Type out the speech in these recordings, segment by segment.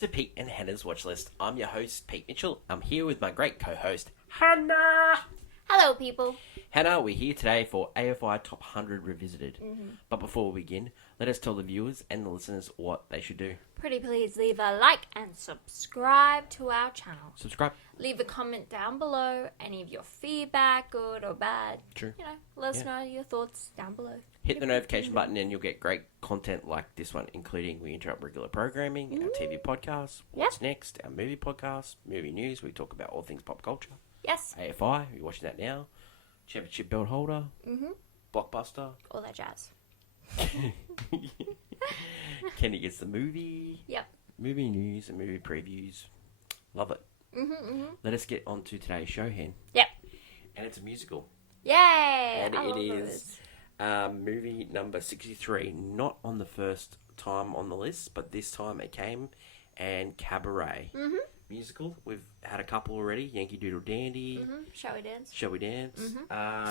To Pete and Hannah's Watch List. I'm your host, Pete Mitchell. I'm here with my great co-host, Hannah. Hello, people. Hannah, we're here today for AFI Top 100 Revisited. But before we begin, let us tell the viewers and the listeners what they should do. Pretty please leave a like and subscribe to our channel. Subscribe. Leave a comment down below. Any of your feedback, good or bad. True. Let us know your thoughts down below. Hit the notification button and you'll get great content like this one, including we interrupt regular programming, our TV podcast, What's Next, our movie podcast, movie news. We talk about all things pop culture. Yes. AFI, you're watching that now. Championship belt holder. Blockbuster. All that jazz. Kenny gets the movie. Yep. Movie news and movie previews. Love it. Let us get on to today's show, Hen. Yep. And it's a musical. Yay! And I love it is movie number 63. Not on the first time on the list, but this time it came. And Cabaret. Musical. We've had a couple already. Yankee Doodle Dandy. Shall we dance? Shall we dance?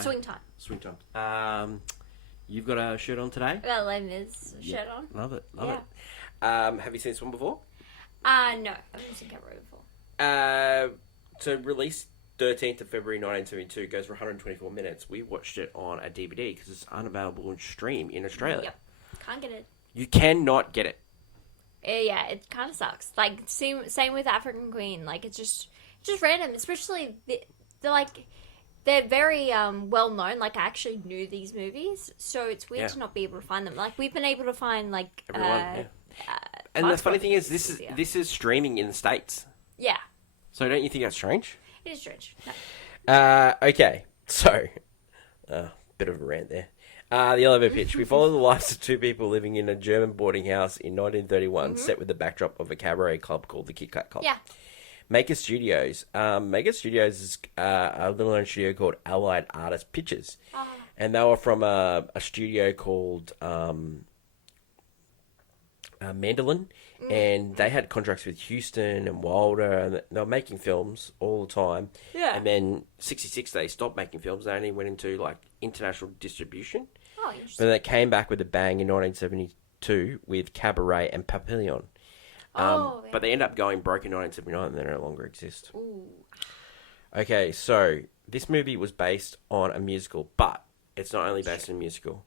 Swing time. Swing time. You've got a shirt on today? I got a Les Mis shirt on. Love it. Love it. Have you seen this one before? No. I haven't seen Cabaret before. So released 13th of February 1972, goes for 124 minutes. We watched it on a DVD because it's unavailable on stream in Australia. Yep. Can't get it. You cannot get it. Yeah, it kind of sucks. Like, same with African Queen. Like, it's just random. Especially, they're very well known. Like, I actually knew these movies, so it's weird to not be able to find them. Like, we've been able to find Everyone, and the funny thing is, this is streaming in the States. Yeah. So don't you think that's strange? It is strange. No. Okay, so bit of a rant there. The elevator pitch. We follow the lives of two people living in a German boarding house in 1931, set with the backdrop of a cabaret club called the Kit Kat Club. Yeah. Maker Studios. Maker Studios is a little-known studio called Allied Artist Pictures. And they were from a studio called Mandolin. And they had contracts with Houston and Wilder, and they were making films all the time. Yeah. And then 66, they stopped making films. They only went into, international distribution. Oh, interesting. But they came back with a bang in 1972 with Cabaret and Papillon. But they end up going broke in 1979 and they no longer exist. Ooh. Okay, so this movie was based on a musical, but it's not only based on a musical.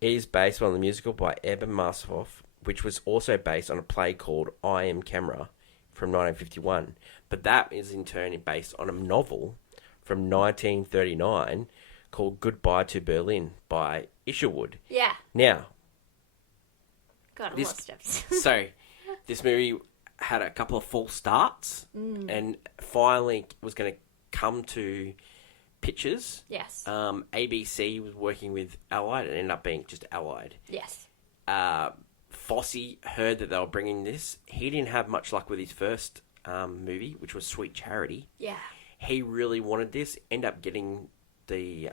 It is based on the musical by Eben Marshoff, which was also based on a play called I Am Camera from 1951. But that is in turn based on a novel from 1939 called Goodbye to Berlin by Isherwood. Yeah. Now, God, a lot of steps. So, this movie had a couple of false starts and finally was going to come to pictures. Yes. ABC was working with Allied and ended up being just Allied. Yes. Fosse heard that they were bringing this. He didn't have much luck with his first movie, which was Sweet Charity. Yeah. He really wanted this, ended up getting the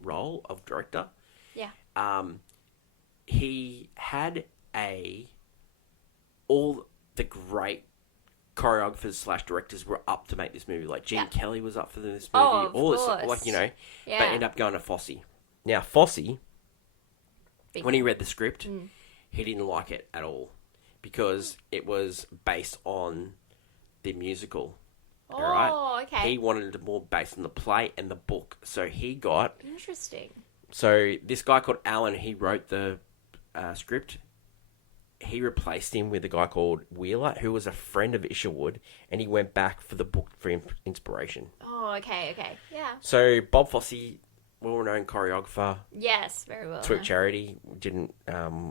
role of director. Yeah. He had all the great choreographers / directors were up to make this movie. Like Gene Kelly was up for this movie. Oh, of all this, course. But Yeah. ended up going to Fosse. Now Fosse, when he read the script, he didn't like it at all because it was based on the musical. Oh, Alright? okay. He wanted it more based on the play and the book. So he got... Interesting. So this guy called Alan, he wrote the script. He replaced him with a guy called Wheeler, who was a friend of Isherwood, and he went back for the book for inspiration. Oh, okay. Yeah. So Bob Fosse, well-known choreographer. Yes, very well. Sweet Charity didn't,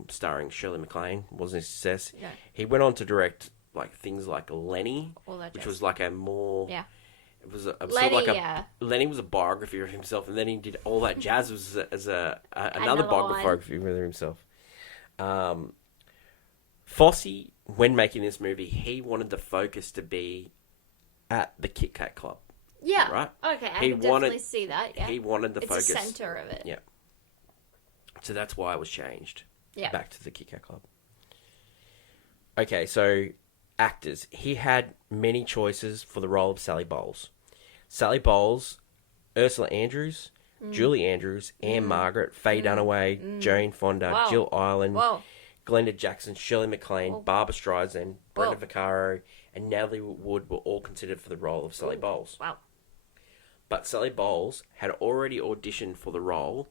starring Shirley MacLaine, wasn't a success. No. He went on to direct things like Lenny, which was a more It was Lenny was a biography of himself, and then he did All That Jazz was another biography of himself. Fosse, when making this movie, he wanted the focus to be at the Kit Kat Club. Yeah. Right? Okay, I can definitely see that. Yeah. He wanted the focus. It's the center of it. Yeah. So that's why it was changed. Yeah. Back to the Kit Kat Club. Okay, so actors. He had many choices for the role of Sally Bowles. Sally Bowles, Ursula Andrews, Julie Andrews, Anne Margaret, Faye Dunaway, Jane Fonda, Jill Ireland, Glenda Jackson, Shirley MacLaine, Oh. Barbara Streisand, Brenda Whoa. Vaccaro, and Natalie Wood were all considered for the role of Sally Bowles. Wow. But Sally Bowles had already auditioned for the role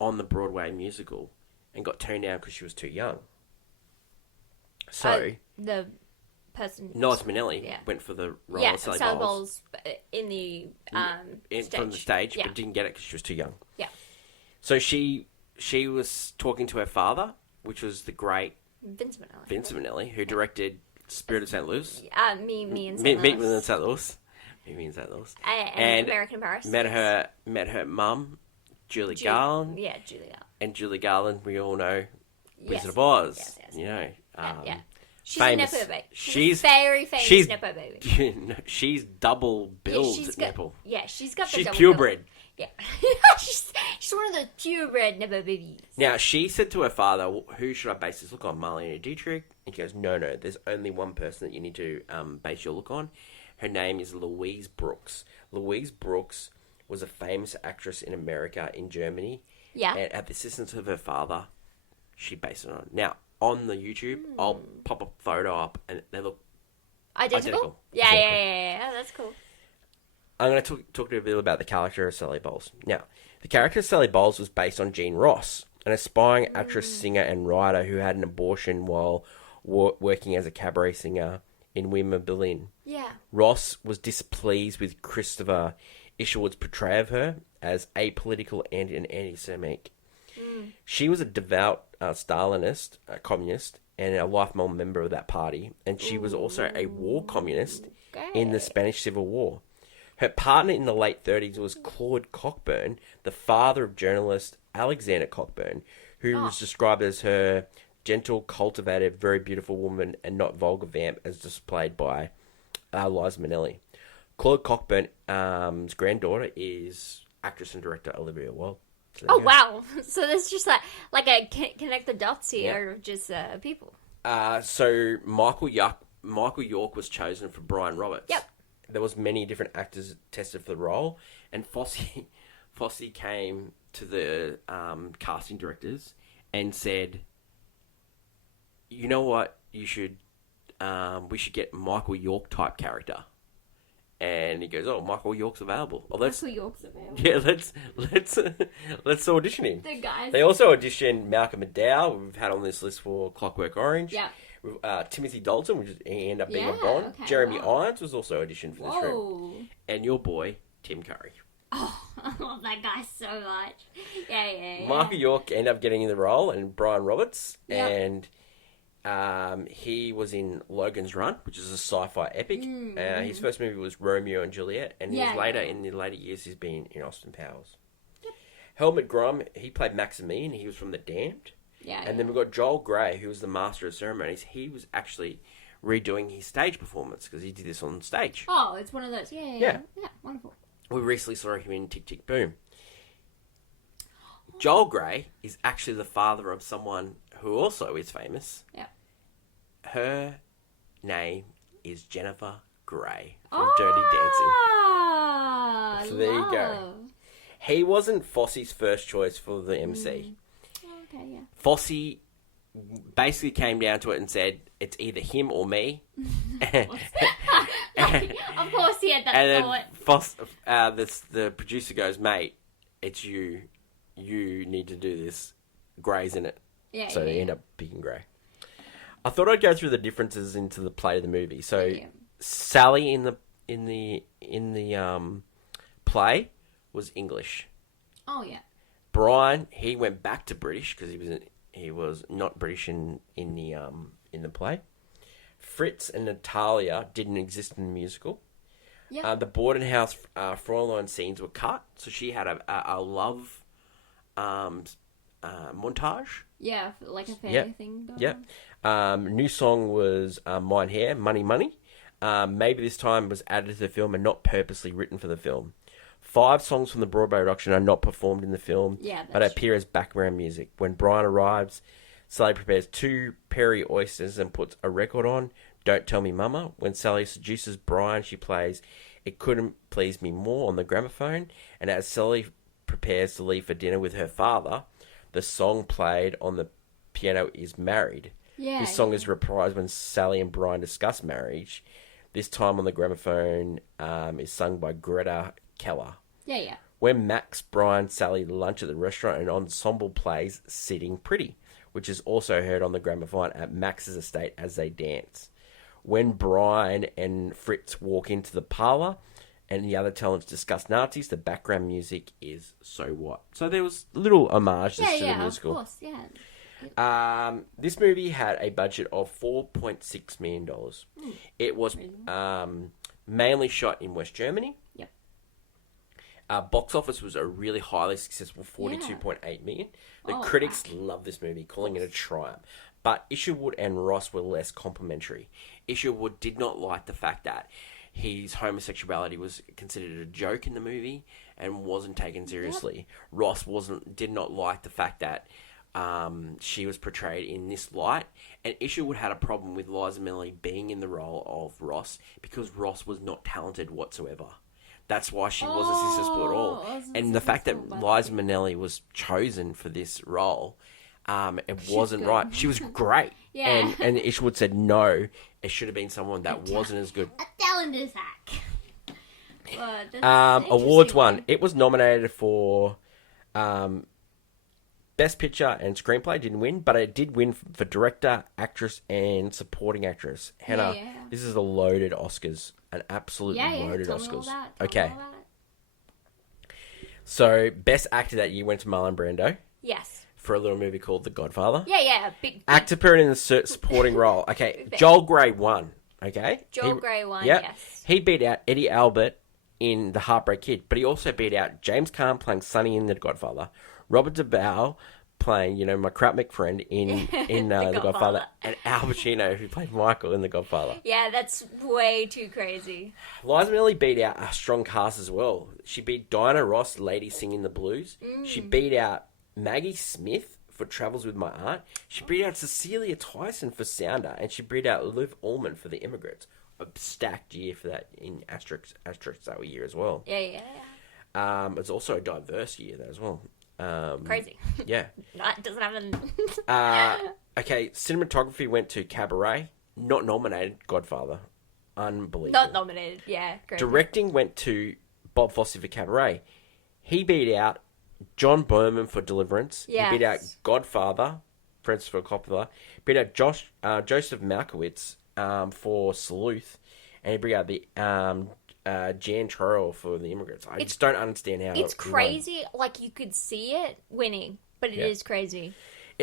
on the Broadway musical and got turned down because she was too young. So, The person. Niles Minnelli Yeah. went for the role Yeah, of Sally Sally Bowles Bowles in the stage. from the stage, Yeah. but didn't get it because she was too young. Yeah. So she was talking to her father, which was the great Vincent Minnelli. Vincent Minnelli, who directed Spirit of St. Louis. Me and Me St. and Louis. St. Louis. Me and St. Louis. And American Paris. Met her mum, Julie Garland. Yeah, Julie Garland. And Julie Garland, we all know, Wizard Yes. of Oz. Yes. You know. Yeah. She's famous. a Nepo baby. She's very famous she's- Nepo baby. she's double billed she's at got, nipple. Yeah, she's got the She's double purebred. bill. Yeah. she's one of the purebred Nepo babies. Now, she said to her father, who should I base this look on, Marlene Dietrich? And he goes, no, there's only one person that you need to base your look on. Her name is Louise Brooks. Louise Brooks was a famous actress in America, in Germany. Yeah. And at the assistance of her father, she based it on. Now, on the YouTube, I'll pop a photo up, and they look Identical? Yeah, Identical. yeah. That's cool. I'm going to talk to you a bit about the character of Sally Bowles. Now, the character of Sally Bowles was based on Jean Ross, an aspiring actress, singer, and writer who had an abortion while working as a cabaret singer in Wimmer, Berlin. Yeah. Ross was displeased with Christopher Isherwood's portrayal of her as apolitical and an anti-Semitic. She was a devout Stalinist, a communist, and a lifelong member of that party, and she was also a war communist in the Spanish Civil War. Her partner in the late 30s was Claude Cockburn, the father of journalist Alexander Cockburn, who was described as her gentle, cultivated, very beautiful woman and not vulgar vamp as displayed by Liza Minnelli. Claude Cockburn's granddaughter is actress and director Olivia Wilde. So there Oh you go. wow! So there's just like a connect the dots here of just people. So Michael York was chosen for Brian Roberts. Yep. There was many different actors tested for the role, and Fosse came to the casting directors and said, "You know what? We should get Michael York type character." And he goes, "Oh, Michael York's available. Well, let's York's available. yeah, let's audition him." The guys. They also auditioned Malcolm McDowell, we've had on this list for Clockwork Orange. Yeah. With, Timothy Dalton, which he ended up being on Yeah, Bond. okay, Jeremy wow. Irons was also auditioned for this role. Whoa! And your boy, Tim Curry. Oh, I love that guy so much. Yeah. Michael York ended up getting the role, and Brian Roberts. Yep. And he was in Logan's Run, which is a sci-fi epic. His first movie was Romeo and Juliet, and in the later years, he's been in Austin Powers. Yep. Helmut Grum, he played Maximilian. He was from The Damned. Yeah. And then we've got Joel Grey, who was the master of ceremonies. He was actually redoing his stage performance because he did this on stage. Oh, it's one of those. Yeah. Wonderful. We recently saw him in Tick Tick Boom. Joel Grey is actually the father of someone who also is famous. Yeah. Her name is Jennifer Grey from Dirty Dancing. Ah, So there you go. He wasn't Fosse's first choice for the MC. Okay, yeah. Fosse basically came down to it and said, it's either him or me. Of course he had that And thought. then the producer goes, mate, it's you. You need to do this. Grey's in it. Yeah, So they end up picking Grey. I thought I'd go through the differences into the play of the movie. So Yeah. Sally in the play was English. Oh, yeah. Brian, he went back to British because he was not British in the play. Fritz and Natalia didn't exist in the musical. Yeah. The boarding house Fräulein scenes were cut, so she had a love montage. Yeah, like a family Yep. thing going Yep. on. New song was Mine Hair, Money Money. Maybe this time was added to the film and not purposely written for the film. 5 songs from the Broadway production are not performed in the film, Yeah, but that's appear as background music. When Brian arrives, Sally prepares 2 Perry oysters and puts a record on, Don't Tell Me Mama. When Sally seduces Brian, she plays It Couldn't Please Me More on the gramophone, and as Sally prepares to leave for dinner with her father, the song played on the Piano is married. Yeah. This song is reprised when Sally and Brian discuss marriage. This time on the gramophone is sung by Greta Keller. Yeah. When Max, Brian, Sally lunch at the restaurant, an ensemble plays Sitting Pretty, which is also heard on the gramophone at Max's estate as they dance. When Brian and Fritz walk into the parlour and the other talents discuss Nazis, the background music is So What. So there was little homages to the musical. Of course, yeah. This movie had a budget of $4.6 million. It was mainly shot in West Germany. Yep. Box office was a really highly successful $42.8 million. The critics loved this movie, calling it a triumph. But Isherwood and Ross were less complimentary. Isherwood did not like the fact that his homosexuality was considered a joke in the movie and wasn't taken seriously. Yep. Ross did not like the fact that she was portrayed in this light, and Isherwood had a problem with Liza Minnelli being in the role of Ross because Ross was not talented whatsoever. That's why she was a sister split at all. And the fact that Liza Minnelli was chosen for this role, it wasn't right. She was great. Yeah. And Isherwood said no, it should have been someone that wasn't as good. A talented hack. Awards won. It was nominated for Best Picture and Screenplay. Didn't win, but it did win for Director, Actress, and Supporting Actress. Hannah, this is a loaded Oscars. An absolute loaded Oscars. Okay. So, Best Actor that year went to Marlon Brando. Yes. For a little movie called The Godfather. Yeah. Big. Actor appearing in the supporting role. Okay, Joel Grey won. Okay. Joel Grey won, yep. Yes. He beat out Eddie Albert in The Heartbreak Kid, but he also beat out James Caan playing Sonny in The Godfather, Robert Duvall playing, my crap McFriend in The Godfather, and Al Pacino, who played Michael in The Godfather. Yeah, that's way too crazy. Liza Minnelli beat out a strong cast as well. She beat Diana Ross, Lady Singing the Blues. She beat out Maggie Smith for Travels with My Aunt. She beat out Cecilia Tyson for Sounder, and she beat out Liv Ullmann for The Immigrants. A stacked year for that in Asterix that year as well. Yeah. It's also a diverse year though as well. Crazy. Yeah. That doesn't happen. Okay, cinematography went to Cabaret. Not nominated. Godfather. Unbelievable. Not nominated. Yeah. Great. Directing went to Bob Fosse for Cabaret. He beat out John Berman for Deliverance. Yes. He beat out Godfather, Francis Ford Coppola. Beat out Joseph Malkowitz for Sleuth. And he beat out the Jan Troell for The Immigrants. I just don't understand how it's crazy. Like, you could see it winning, but it is crazy.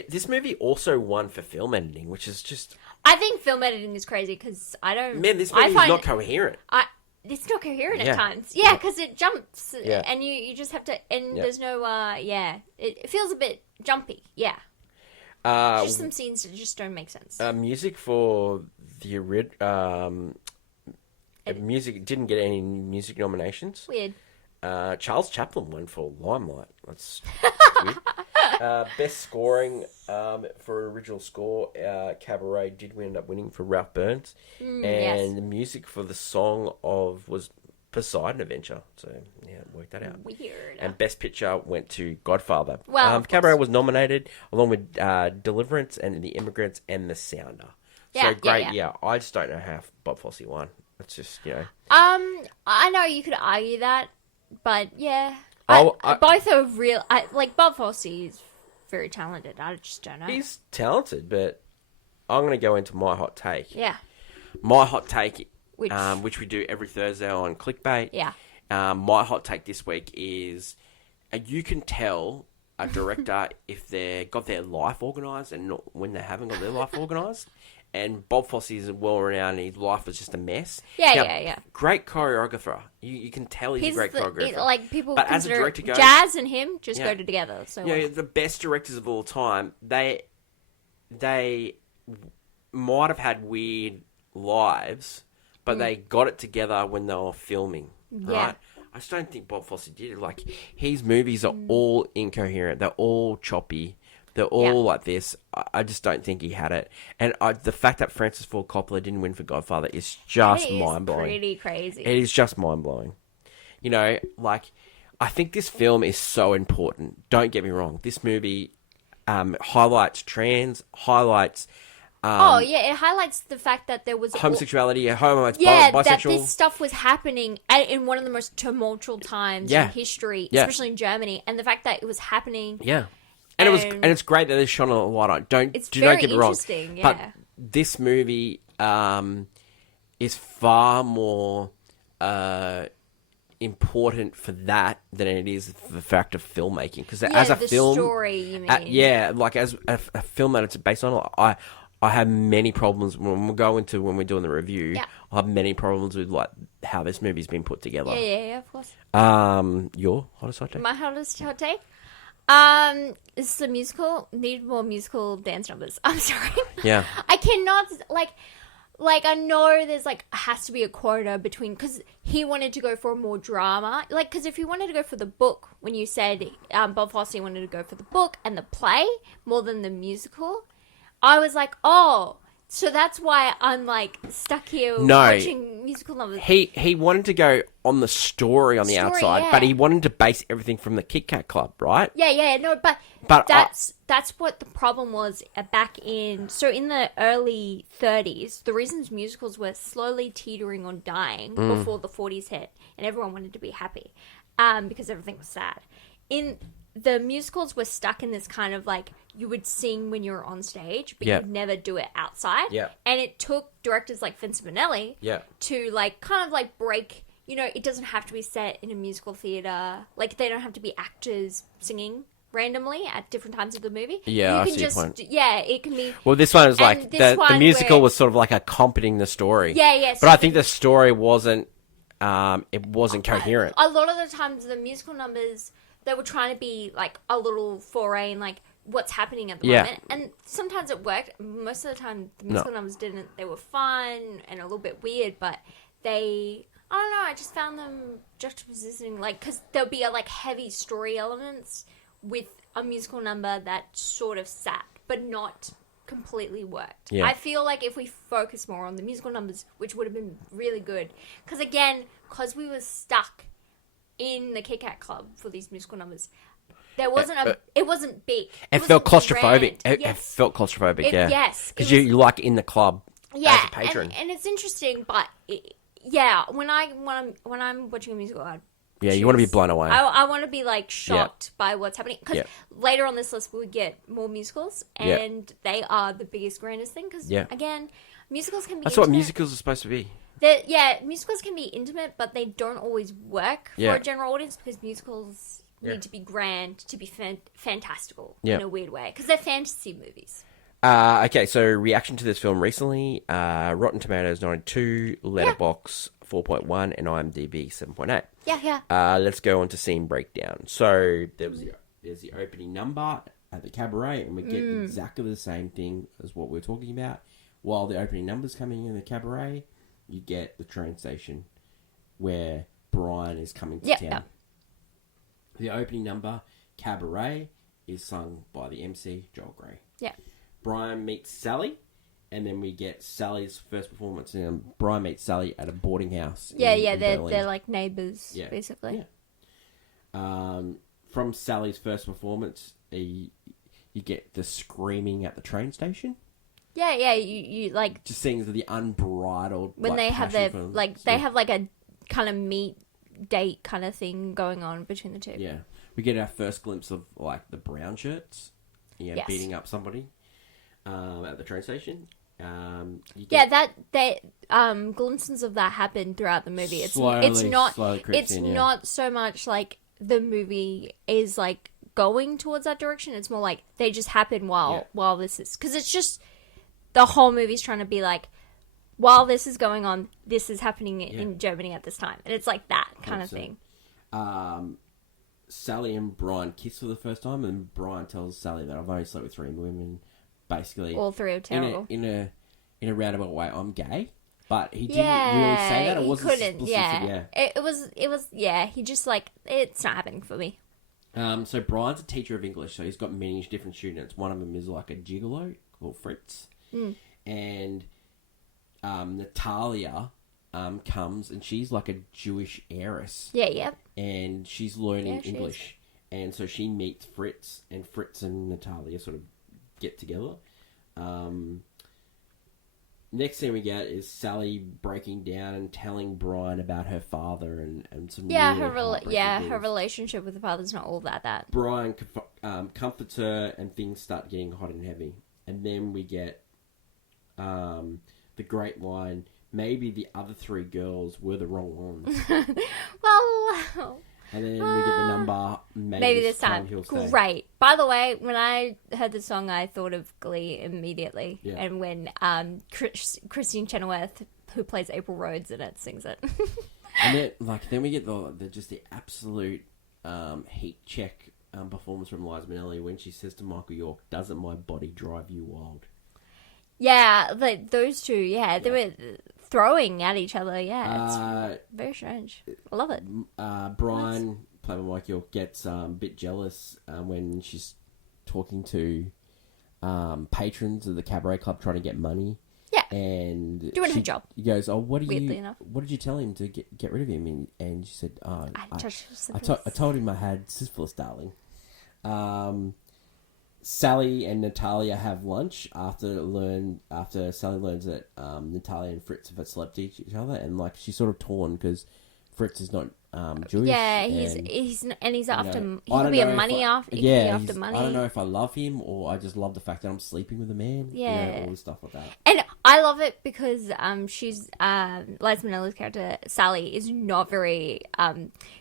This movie also won for film editing, which is just... I think film editing is crazy because I don't... Man, this movie is not coherent. It's not coherent at times. Yeah, because it jumps. Yeah. And you just have to... And there's no... It feels a bit jumpy. Yeah. Just some scenes that just don't make sense. Music for the... music didn't get any music nominations. Weird. Charles Chaplin won for Limelight. That's weird. Best scoring for original score, Cabaret did end up winning for Ralph Burns, and the music for the song was Poseidon Adventure. So work that out. Weird. And Best Picture went to Godfather. Well, Cabaret was nominated along with Deliverance and The Immigrants and The Sounder. Yeah, so great. yeah. I just don't know how Bob Fosse won. It's just I know you could argue that, but yeah. Both are real. Bob Fosse is very talented. I just don't know. He's talented, but I'm going to go into my hot take. Yeah. My hot take, Which we do every Thursday on Clickbait. Yeah. My hot take this week is you can tell a director if they've got their life organised and not when they haven't got their life organised. And Bob Fosse is well renowned and his life was just a mess. Yeah. Great choreographer. You can tell he's a great choreographer. People but consider as a director goes, jazz and him just go together. So the best directors of all time, they might have had weird lives, but they got it together when they were filming. Right? Yeah. I just don't think Bob Fosse did it. Like, his movies are all incoherent. They're all choppy. They're all like this. I just don't think he had it. And the fact that Francis Ford Coppola didn't win for Godfather is just mind-blowing. Pretty crazy. It is just mind-blowing. I think this film is so important. Don't get me wrong. This movie highlights trans, highlights it highlights the fact that there was homosexuality, highlights that bisexual. this stuff was happening in one of the most tumultuous times in history, especially in Germany, and the fact that it was happening. Yeah, and it's great that they shone a light on. Don't get me wrong. Yeah. But this movie is far more important for that than it is for the fact of filmmaking. Because as a film, story, you mean? as a film that it's based on, I have many problems when we're doing the review. Yeah. I have many problems with like how this movie's been put together. Yeah, of course. Your hottest hot take? My hottest hot take. This is a musical. Need more musical dance numbers. I'm sorry. Yeah. I cannot like I know there's has to be a quota between, because he wanted to go for more drama. Because if he wanted to go for the book, when you said Bob Fosse wanted to go for the book and the play more than the musical, I was like, oh, so that's why I'm stuck here watching musical numbers. He wanted to go on the story on the outside, but he wanted to base everything from the Kit Kat Club, right? But that's what the problem was back in the early 30s. The reasons musicals were slowly teetering on dying before the 40s hit, and everyone wanted to be happy, because everything was sad. The musicals were stuck in this kind of you would sing when you were on stage, but you'd never do it outside. Yeah. And it took directors like Vincent Minnelli to kind of break, it doesn't have to be set in a musical theater. They don't have to be actors singing randomly at different times of the movie. Yeah, you I see your point. Yeah, it can be. Well, this one is the musical was sort of accompanying the story. Yeah. But I think the story wasn't coherent. A lot of the times the musical numbers, they were trying to be a little foray in what's happening at the moment, and sometimes it worked. Most of the time the musical numbers didn't. They were fun and a little bit weird, but I don't know, I just found them juxtapositioning, because there'll be heavy story elements with a musical number that sort of sat but not completely worked. I feel if we focus more on the musical numbers, which would have been really good, because we were stuck in the Kit Kat Club for these musical numbers. There wasn't it wasn't big. It felt claustrophobic. It felt claustrophobic, yeah. Yes. Because you're in the club as a patron. And it's interesting, but when I'm watching a musical, you want to be blown away. I want to be shocked by what's happening, because later on this list we get more musicals, and they are the biggest, grandest thing. Because again, musicals can be. That's what musicals are supposed to be. Musicals can be intimate, but they don't always work for a general audience, because musicals need to be grand, to be fantastical in a weird way, because they're fantasy movies. Okay, so reaction to this film recently: Rotten Tomatoes 92, Letterboxd 4.1, and IMDb 7.8. Yeah. Let's go on to scene breakdown. So there's the opening number at the Cabaret, and we get exactly the same thing as what we're talking about. While the opening number's coming in the Cabaret, you get the train station where Brian is coming to town. The opening number, Cabaret, is sung by the MC, Joel Grey. Yeah. Brian meets Sally, and then we get Sally's first performance, and Brian meets Sally at a boarding house. They're neighbours, basically. Yeah. From Sally's first performance, you get the screaming at the train station. Yeah, you just seeing the unbridled when they have their they have a kind of meet date kind of thing going on between the two. Yeah, we get our first glimpse of the brown shirts, beating up somebody at the train station. Glimpses of that happen throughout the movie. It's not so much the movie is going towards that direction. It's more they just happen while this is, because it's just. The whole movie's trying to be while this is going on, this is happening in Germany at this time. And it's that kind of thing. Sally and Brian kiss for the first time, and Brian tells Sally that I've only slept with 3 women. Basically, all 3 are terrible. In a roundabout way, I'm gay. But he didn't really say that. It wasn't explicit. It was, he just it's not happening for me. So Brian's a teacher of English, so he's got many different students. One of them is a gigolo called Fritz. And Natalia comes, and she's a Jewish heiress. Yeah. And she's learning English. and so she meets Fritz, and Fritz and Natalia sort of get together. Next thing we get is Sally breaking down and telling Brian about her father and some Yeah, really heartbreaking her things. relationship with the father's not all that. Brian comforts her, and things start getting hot and heavy. And then we get the great line, maybe the other three girls were the wrong ones. Well, And then we get the number, maybe this time. he'll stay. Great. By the way, when I heard the song, I thought of Glee immediately. Yeah. And when Christine Chenoweth, who plays April Rhodes in it, sings it. And then we get the absolute heat check performance from Liza Minnelli when she says to Michael York, "Doesn't my body drive you wild?" Yeah, those two, they were throwing at each other, it's very strange. I love it. Brian, played by Mike York, gets a bit jealous when she's talking to patrons of the Cabaret Club trying to get money. Yeah. And doing her job. He goes, "Oh, what Weirdly enough. What did you tell him to get rid of him?" And she said, "Oh, I told him I had syphilis, darling." Sally and Natalia have lunch after Sally learns that Natalia and Fritz have slept each other, and like she's sort of torn because Fritz is not Jewish. Yeah, he's after he could be a money after. Yeah, after money. I don't know if I love him or I just love the fact that I'm sleeping with a man. Yeah, all this stuff like that. And I love it because she's Liza Minnelli's character Sally is not very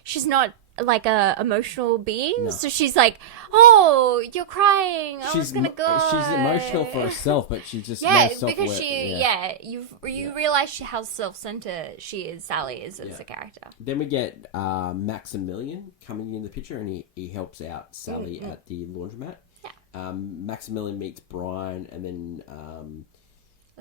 she's not like a emotional being, No. so she's like, "Oh, you're crying. I was gonna go." She's emotional for herself, but she's just because you realize how self-centered she is. Sally is as a character. Then we get Maximilian coming in the picture, and he helps out Sally at the laundromat. Yeah. Maximilian meets Brian, and then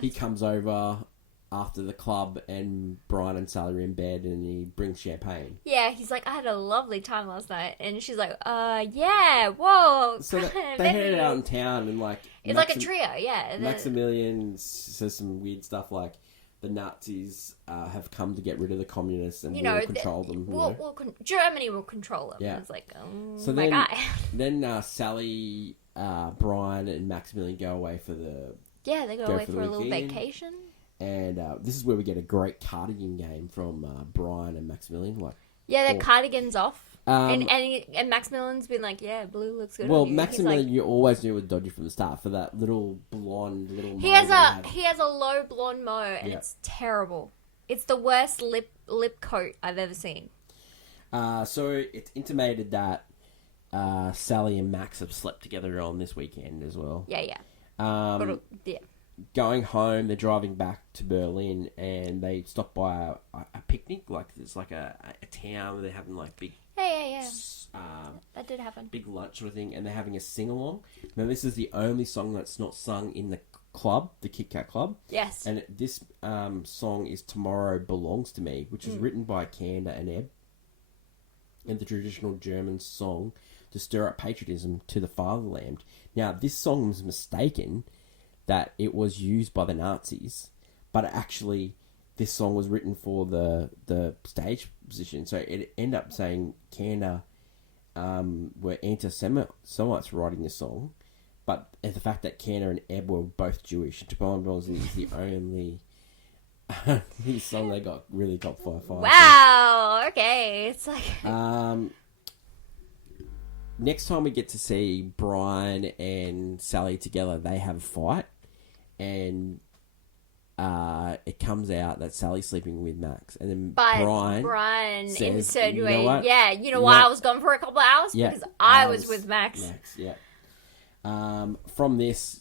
he comes over after the club, and Brian and Sally are in bed, and he brings champagne. Yeah, he's like, "I had a lovely time last night," and she's like, yeah, whoa." So they headed out in town, and like it's like a trio, yeah. Maximilian says some weird stuff like the Nazis have come to get rid of the communists, and we'll control them. Germany will control them. Yeah. It's like, so my guy. Then Sally, Brian, and Maximilian go away for the. Yeah, they go away for a little vacation. And this is where we get a great cardigan game from Brian and Maximilian. Their cardigans off. And Maximilian's been like, "Yeah, blue looks good." Well, on you. Maximilian, you always knew was dodgy from the start for that little blonde He has a low blonde mo, and it's terrible. It's the worst lip coat I've ever seen. So it's intimated that Sally and Max have slept together on this weekend as well. Yeah. Going home, they're driving back to Berlin, and they stop by a picnic. Like it's like a town where they're having like big. Yeah. That did happen. Big lunch sort of thing, and they're having a sing along. Now this is the only song that's not sung in the club, the Kit Kat Club. Yes. And this song is "Tomorrow Belongs to Me," which is written by Kander and Ebb, and the traditional German song to stir up patriotism to the fatherland. Now this song was mistaken that it was used by the Nazis, but actually this song was written for the stage position. So it ended up saying Kander were anti-Semites writing this song, but the fact that Kander and Ebb were both Jewish, Tomorrow Belongs is the only song they really got 5/5. Wow. Okay. It's like. Next time we get to see Brian and Sally together, they have a fight. And it comes out that Sally's sleeping with Max, and then Brian says, insinuated, why I was gone for a couple of hours? Yeah, because I was with Max. Yeah. From this,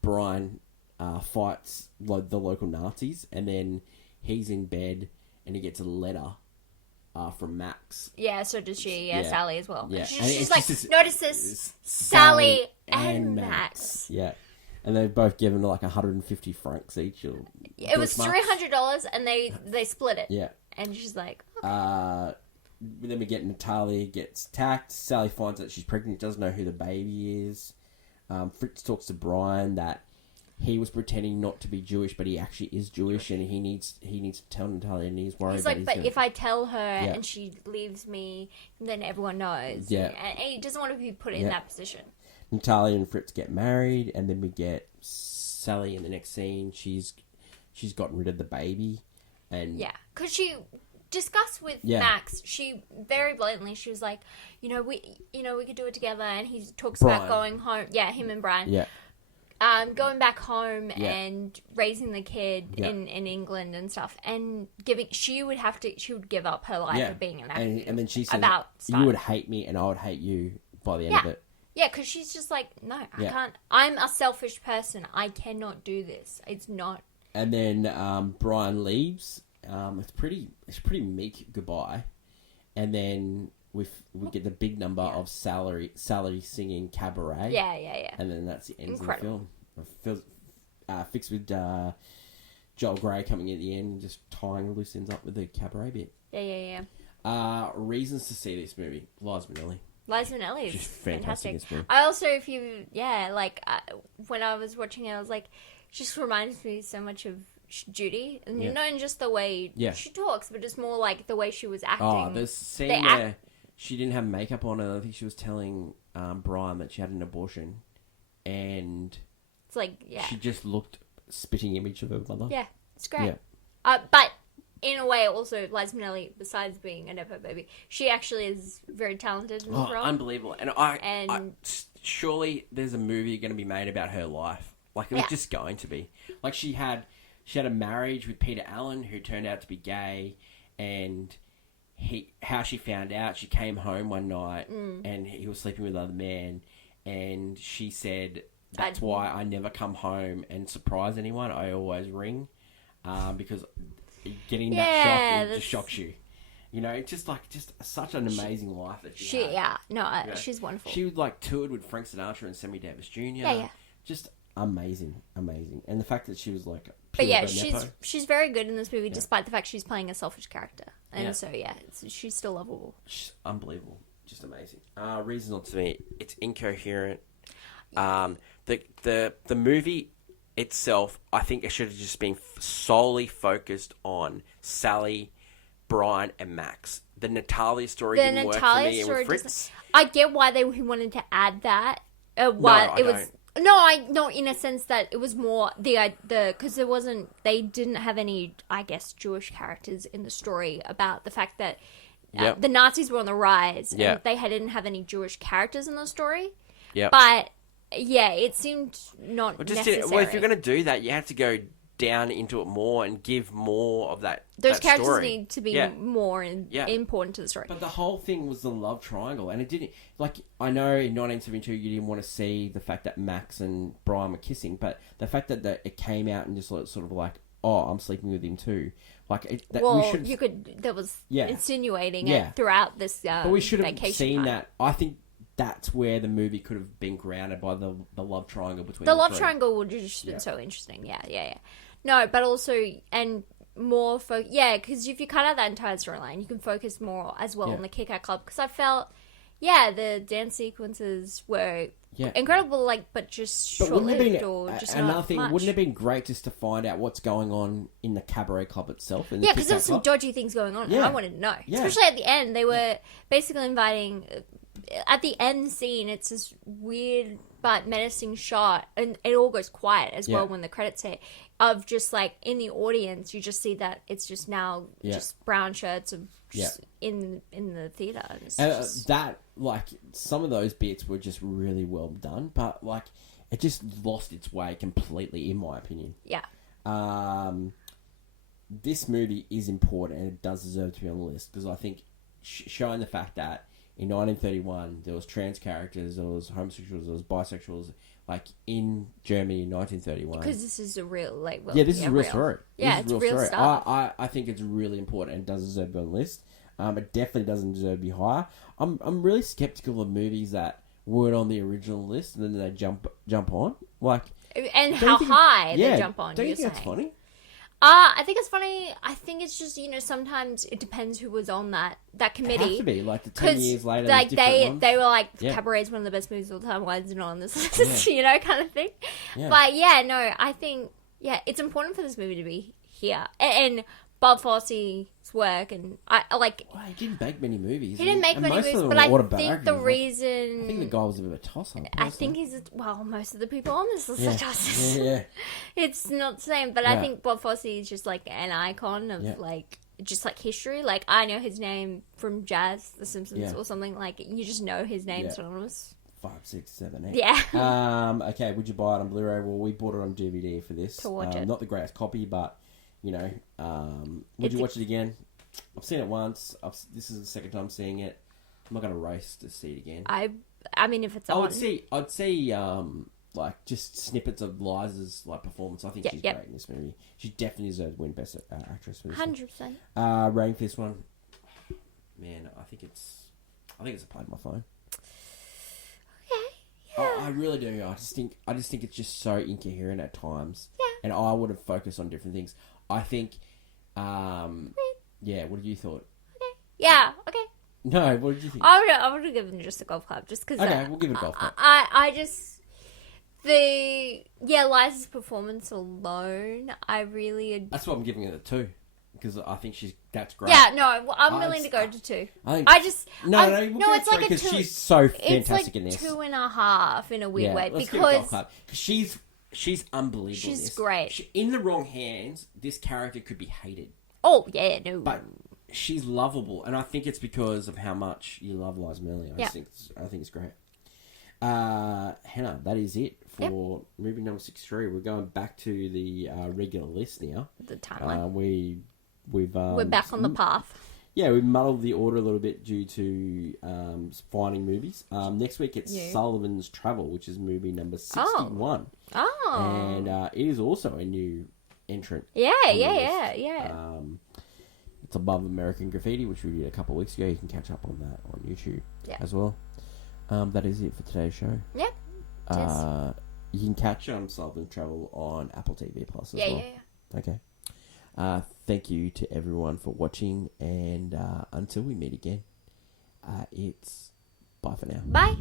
Brian fights the local Nazis, and then he's in bed, and he gets a letter from Max. Yeah, so does she. Yeah, Sally as well. Yeah. She's like, notice this, Sally and Max. Yeah. And they've both given like 150 francs each. It was $300, and they split it. Yeah. And she's like, okay. Then we get Natalia gets attacked. Sally finds out she's pregnant, doesn't know who the baby is. Fritz talks to Brian that he was pretending not to be Jewish, but he actually is Jewish, and he needs to tell Natalia, and he's worried. He's like, but if I tell her Yeah. and she leaves me, then everyone knows. Yeah. And he doesn't want to be put in that position. Natalia and Fritz get married, and then we get Sally in the next scene. She's gotten rid of the baby, and Yeah, because she discussed with Max. She very blatantly, she was like, we could do it together. And he talks about going home. Yeah, him and Brian. Yeah. Going back home and raising the kid in England and stuff, and she would give up her life of being an actor. And then she said, you would hate me and I would hate you by the end of it. Yeah, because she's just like, no, I can't. I'm a selfish person. I cannot do this. It's not. And then Brian leaves. It's pretty meek goodbye. And then we get the big number of Sally singing Cabaret. Yeah. And then that's the end of the film. Fixed with Joel Grey coming at the end and just tying loose ends up with the Cabaret bit. Yeah. Reasons to see this movie. Liza Minnelli. Liza Minnelli is She's fantastic. I also, when I was watching it, I was like, she just reminds me so much of Judy, and not in just the way she talks, but just more like the way she was acting. Oh, there's a scene where she didn't have makeup on, and I think she was telling Brian that she had an abortion, and it's like she just looked spitting image of her mother. Yeah, it's great. Yeah. But in a way, also Liza Minnelli, besides being a nepo baby, she actually is very talented in this role. Unbelievable! And surely there's a movie going to be made about her life. Like it was just going to be. Like she had a marriage with Peter Allen, who turned out to be gay, and how she found out. She came home one night and he was sleeping with another man, and she said, "That's why I never come home and surprise anyone. I always ring, because getting that shock just shocks you." Just such an amazing life that she had. She's wonderful. She toured with Frank Sinatra and Sammy Davis Jr. Yeah. Just amazing. And the fact that she was like, but yeah, she's very good in this movie, despite the fact she's playing a selfish character, and so she's still lovable. She's unbelievable, just amazing. Reasonable to me, it's incoherent. The movie itself, I think it should have just been solely focused on Sally, Brian, and Max. The Natalia story didn't work for me. With Fritz. I get why they wanted to add that. No, in a sense that it was more because they didn't have any, I guess, Jewish characters in the story about the fact that the Nazis were on the rise and they didn't have any Jewish characters in the story. Yeah. But it seemed not necessary. If you're going to do that, you have to go down into it more and give more of that. Those characters story. need to be more important to the story. But the whole thing was the love triangle, and it didn't. I know in 1972 you didn't want to see the fact that Max and Brian were kissing, but the fact that it came out and just sort of like, oh, I'm sleeping with him too. That was insinuating it throughout this. But we should have seen that. I think that's where the movie could have been grounded by the love triangle between the love three. Triangle would have just been so interesting. Yeah. No, but also and more because if you cut out that entire storyline, you can focus more as well on the Kick-Out Club. Because I felt, the dance sequences were incredible, but just short-lived or just not much. Wouldn't it have been great just to find out what's going on in the Cabaret Club itself? Because there were some dodgy things going on, and I wanted to know. Yeah. Especially at the end, they were basically inviting. At the end scene, it's this weird but menacing shot, and it all goes quiet as well when the credits hit. Of just in the audience, you just see that it's just now just brown shirts of just in the theater. That some of those bits were just really well done, but it just lost its way completely, in my opinion. Yeah. This movie is important and it does deserve to be on the list because I think showing the fact that in 1931 there was trans characters, there was homosexuals, there was bisexuals, in Germany in 1931. Because this is a real, this is a real story. Yeah, it's real stuff. I think it's really important and does deserve to be on the list. It definitely doesn't deserve to be higher. I'm really skeptical of movies that weren't on the original list and then they jump on. And how high they jump on. Don't you think that's funny? I think it's funny. I think it's just, sometimes it depends who was on that It committee. has to be like the 10 years later. Like there's different they were like, Yeah. Cabaret is one of the best movies of all time. Why is it not on this list? Yeah. Kind of thing. Yeah. But yeah, no, I think it's important for this movie to be here, and Bob Fosse's work, and I like. Well, he didn't make many movies. He didn't make and many most of movies, them but were I think autobiographies, the like- reason I think the guy was a bit of a toss-up. I think he's most of the people on this list are tosses. Yeah. It's not the same, but Yeah. I think Bob Fosse is just like an icon of like just like history. Like I know his name from Jazz, The Simpsons, or something. Like you just know his name synonymous. 5, 6, 7, 8. Yeah. Okay, would you buy it on Blu-ray? Well, we bought it on DVD for this. To watch it. Not the greatest copy, but, would you watch it again? I've seen it once. This is the second time seeing it. I'm not going to race to see it again. I mean, if it's on, I'd see, like, just snippets of Liza's, like, performance. I think she's great in this movie. She definitely deserves to win Best Actress for this 100%. Rating for this one. Man, I think it's a play on my phone. I really do. I just think it's just so incoherent at times. Yeah. And I would have focused on different things. I think, yeah. What did you thought? Okay. Yeah. Okay. No. What did you think? I would have given it just a golf club, just because. Okay, we'll give it a golf club. I just Liza's performance alone, I really. That's what I'm giving it a 2 because I think that's great. Yeah. No, I'm willing to go to 2. I think. It's like a 2. because she's so fantastic it's like in this. 2.5 in a weird way let's give it a golf because club. 'Cause she's unbelievable. she's in this. great. In the wrong hands, this character could be hated. Oh yeah, no. But she's lovable, and I think it's because of how much you love Liza Minnelli. I think it's great. Hannah, that is it for movie number 63. We're going back to the regular list now. The timeline. We're back on the path. Yeah, we muddled the order a little bit due to finding movies. Next week it's Sullivan's Travel, which is movie number 61. Oh. And it is also a new entrant. Yeah. It's above American Graffiti, which we did a couple of weeks ago. You can catch up on that on YouTube as well. That is it for today's show. Yep. You can catch Sullivan's Travel on Apple TV Plus as well. Yeah. Okay. Thank you to everyone for watching, and until we meet again, it's bye for now. Bye.